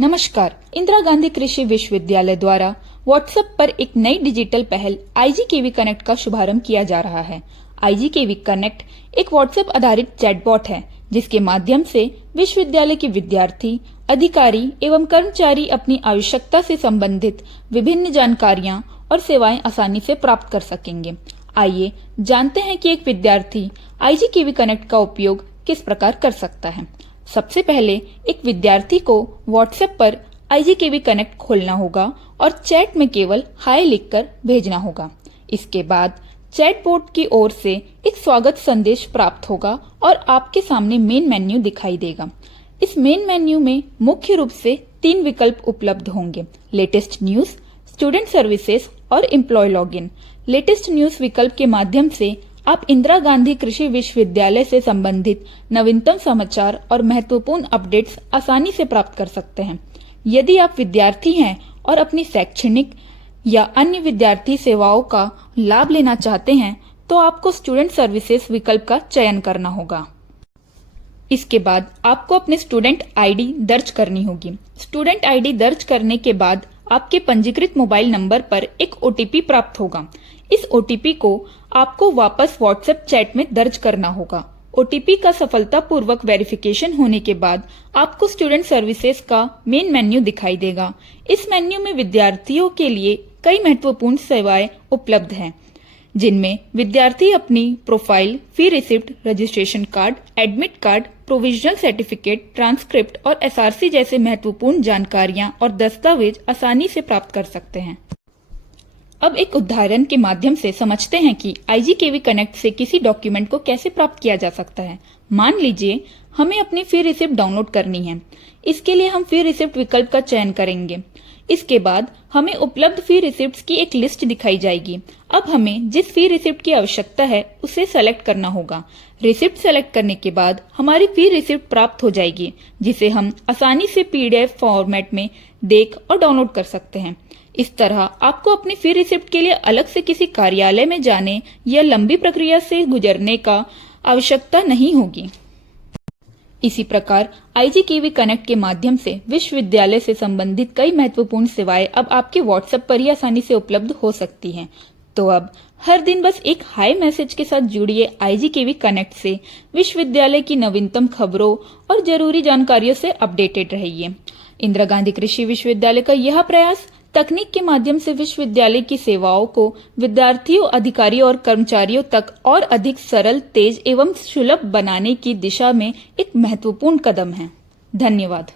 नमस्कार। इंदिरा गांधी कृषि विश्वविद्यालय द्वारा व्हाट्सएप पर एक नई डिजिटल पहल IGKV कनेक्ट का शुभारंभ किया जा रहा है। IGKV कनेक्ट एक व्हाट्सएप आधारित चैटबॉट है जिसके माध्यम से विश्वविद्यालय के विद्यार्थी, अधिकारी एवं कर्मचारी अपनी आवश्यकता से संबंधित विभिन्न जानकारियां और सेवाएं आसानी से प्राप्त कर सकेंगे। आइए जानते हैं कि एक विद्यार्थी IGKV कनेक्ट का उपयोग किस प्रकार कर सकता है। सबसे पहले एक विद्यार्थी को व्हाट्सएप पर IGKV कनेक्ट खोलना होगा और चैट में केवल हाय लिखकर भेजना होगा। इसके बाद चैटबॉट की ओर से एक स्वागत संदेश प्राप्त होगा और आपके सामने मेन मेन्यू दिखाई देगा। इस मेन मेन्यू में मुख्य रूप से 3 विकल्प उपलब्ध होंगे: लेटेस्ट न्यूज, स्टूडेंट सर्विसेज और एम्प्लॉय लॉगिन। लेटेस्ट न्यूज विकल्प के माध्यम से आप इंदिरा गांधी कृषि विश्वविद्यालय से संबंधित नवीनतम समाचार और महत्वपूर्ण अपडेट्स आसानी से प्राप्त कर सकते हैं। यदि आप विद्यार्थी हैं और अपनी शैक्षणिक या अन्य विद्यार्थी सेवाओं का लाभ लेना चाहते हैं तो आपको स्टूडेंट सर्विसेज विकल्प का चयन करना होगा। इसके बाद आपको अपने स्टूडेंट ID दर्ज करनी होगी। स्टूडेंट ID दर्ज करने के बाद आपके पंजीकृत मोबाइल नंबर पर एक OTP प्राप्त होगा। इस OTP को आपको वापस व्हाट्सएप चैट में दर्ज करना होगा। OTP का सफलतापूर्वक वेरिफिकेशन होने के बाद आपको स्टूडेंट सर्विसेज का मेन मेन्यू दिखाई देगा। इस मेन्यू में विद्यार्थियों के लिए कई महत्वपूर्ण सेवाएं उपलब्ध हैं, जिनमें विद्यार्थी अपनी profile, fee receipt, registration card, admit card, provisional certificate, transcript और SRC जैसे महत्वपूर्ण जानकारियां और दस्तावेज आसानी से प्राप्त कर सकते हैं। अब एक उदाहरण के माध्यम से समझते हैं कि IGKV कनेक्ट से किसी डॉक्यूमेंट को कैसे प्राप्त किया जा सकता है। मान लीजिए हमें अपनी फी रिसिप्ट डाउनलोड करनी है। इसके लिए हम फी रिसिप्ट विकल्प का चयन करेंगे। इसके बाद हमें उपलब्ध फी रिसिप्ट्स की एक लिस्ट दिखाई जाएगी। अब हमें जिस फी रिसिप्ट की आवश्यकता है उसे सेलेक्ट करना होगा। रिसिप्ट सेलेक्ट करने के बाद हमारी फी रिसिप्ट प्राप्त हो जाएगी, जिसे हम आसानी से PDF फॉर्मेट में देख और डाउनलोड कर सकते हैं। इस तरह आपको अपनी फी रिसिप्ट के लिए अलग से किसी कार्यालय में जाने या लंबी प्रक्रिया से गुजरने का आवश्यकता नहीं होगी। इसी प्रकार IGKV कनेक्ट के माध्यम से विश्वविद्यालय से संबंधित कई महत्वपूर्ण सेवाएं अब आपके व्हाट्सएप पर ही आसानी से उपलब्ध हो सकती हैं। तो अब हर दिन बस एक हाय मैसेज के साथ जुड़िए IGKV कनेक्ट से विश्वविद्यालय की नवीनतम खबरों और जरूरी जानकारियों से अपडेटेड रहिए। इंदिरा गांधी कृषि विश्वविद्यालय का यह प्रयास तकनीक के माध्यम से विश्वविद्यालय की सेवाओं को विद्यार्थियों, अधिकारियों और कर्मचारियों तक और अधिक सरल, तेज एवं सुलभ बनाने की दिशा में एक महत्वपूर्ण कदम है। धन्यवाद।